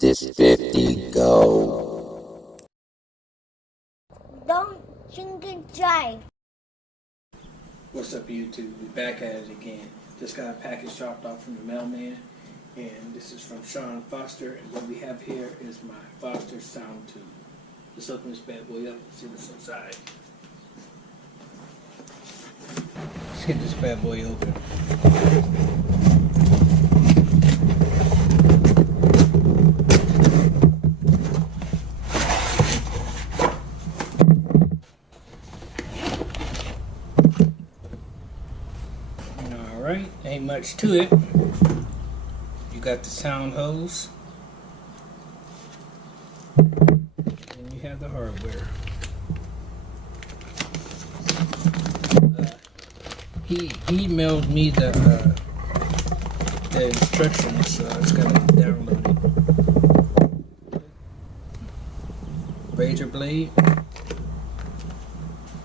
This 50 go. Don't drink and drive. What's up, YouTube? We're back at it again. Just got a package dropped off from the mailman, and this is from Sean Foster. And what we have here is my Foster sound tube. Let's open this bad boy up and see what's inside. Let's get this bad boy open. Alright, ain't much to it. You got the sound hose, and you have the hardware. He mailed me the instructions, so I just gotta download it. Razor blade,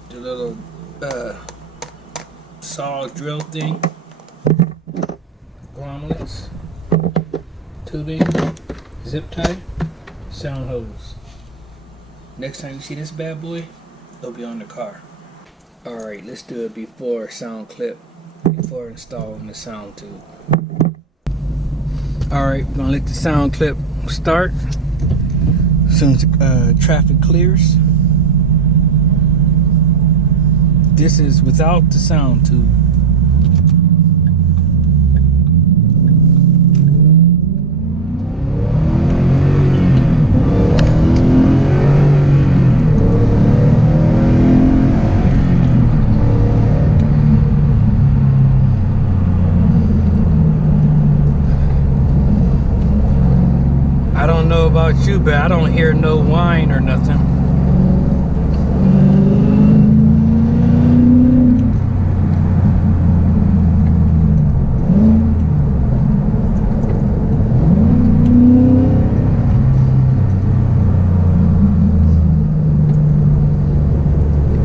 the little saw drill thing, grommets, tubing, zip tie, sound hose. Next time you see this bad boy, it'll be on the car. Alright, let's do a before sound clip before installing the sound tube. Alright, we're gonna let the sound clip start as soon as the traffic clears. This is without the sound tube. I don't know about you, but I don't hear no whine or nothing.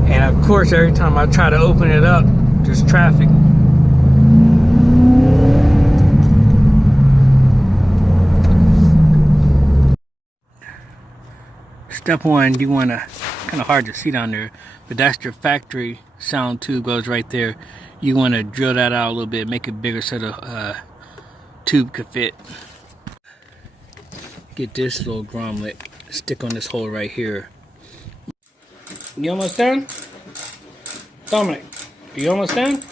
And of course, every time I try to open it up, there's traffic. Step one, you want to, kind of hard to see down there, but that's your factory sound tube, goes right there. You want to drill that out a little bit, make it bigger so the tube could fit. Get this little grommet, stick on this hole right here. You almost done? Dominic, are you almost done?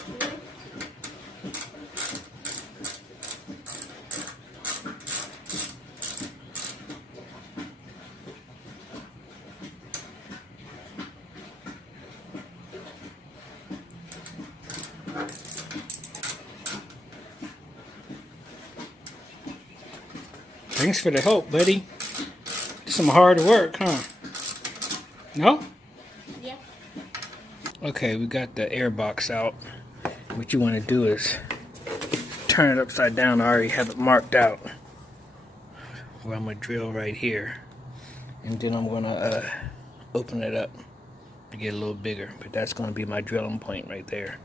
Thanks for the help, buddy. Some hard work, huh? No? Yeah. Okay, we got the air box out. What you want to do is turn it upside down. I already have it marked out where I'm going to drill right here. And then I'm going to open it up to get a little bigger. But that's going to be my drilling point right there.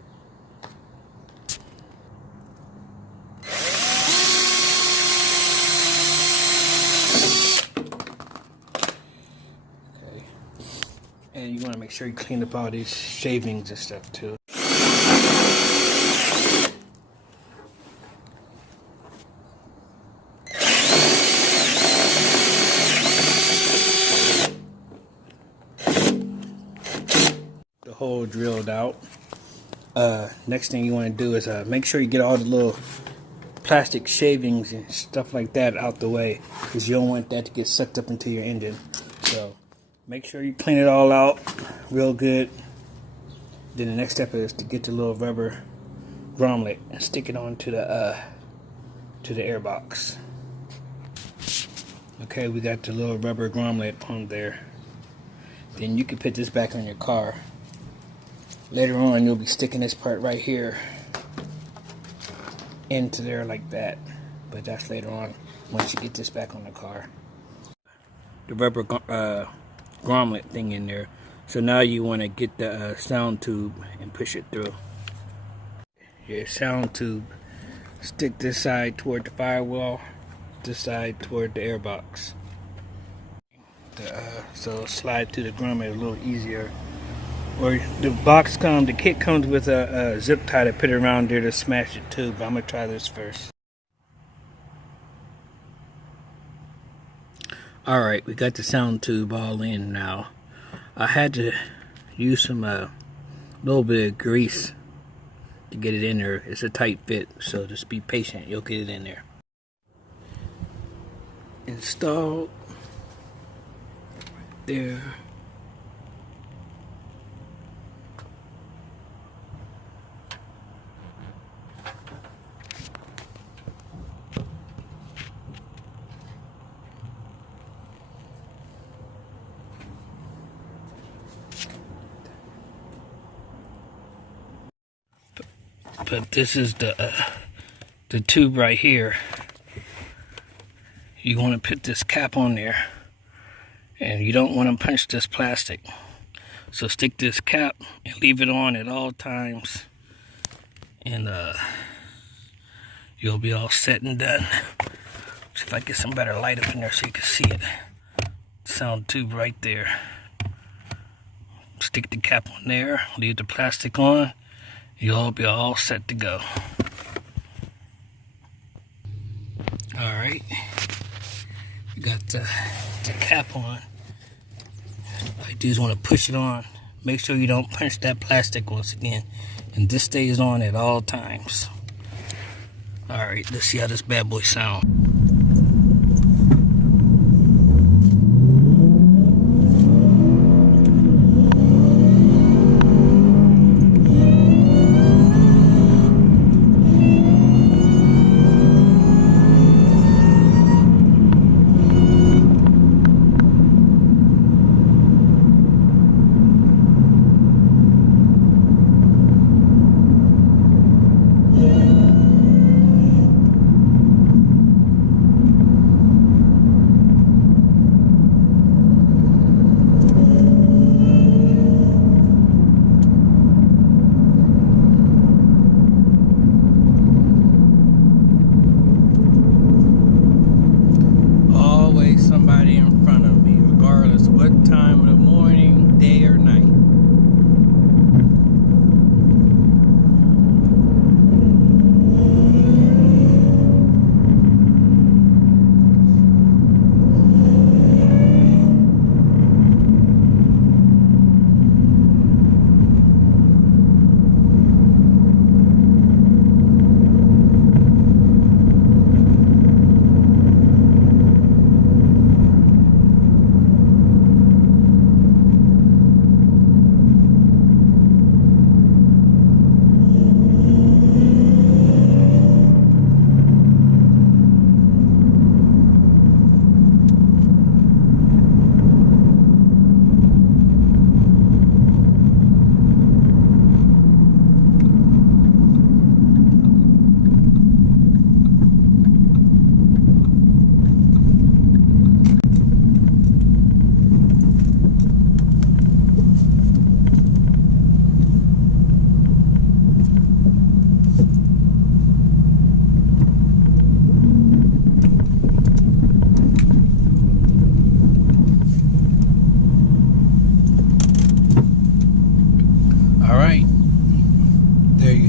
And you want to make sure you clean up all these shavings and stuff too. The hole drilled out. Next thing you want to do is make sure you get all the little plastic shavings and stuff like that out the way, because you don't want that to get sucked up into your engine. So make sure you clean it all out real good. Then the next step is to get the little rubber grommet and stick it onto the air box. Okay, we got the little rubber grommet on there. Then you can put this back on your car. Later on, you'll be sticking this part right here into there like that. But that's later on, once you get this back on the car. The rubber grommet thing in there. So now you want to get the sound tube and push it through. Your sound tube, stick this side toward the firewall, this side toward the airbox. So slide to the grommet a little easier. Or the kit comes with a zip tie to put it around there to smash it too, but I'm gonna try this first. Alright, we got the sound tube all in now. I had to use some little bit of grease to get it in there. It's a tight fit, so just be patient, you'll get it in there. Installed right there. But this is the tube right here. You want to put this cap on there, and you don't want to punch this plastic. So stick this cap and leave it on at all times, and you'll be all set and done. See if I get some better light up in there so you can see it. Sound tube right there. Stick the cap on there, leave the plastic on. You'll be all set to go. Alright. We got the cap on. All you do is want to push it on. Make sure you don't punch that plastic once again. And this stays on at all times. Alright, let's see how this bad boy sounds. Somebody in front of me, regardless what time of the morning, day, or night.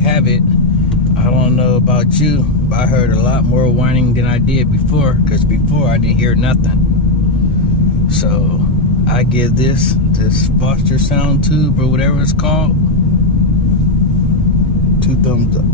Have it. I don't know about you, but I heard a lot more whining than I did before, because before I didn't hear nothing. So I give this Foster sound tube or whatever it's called 2 thumbs up.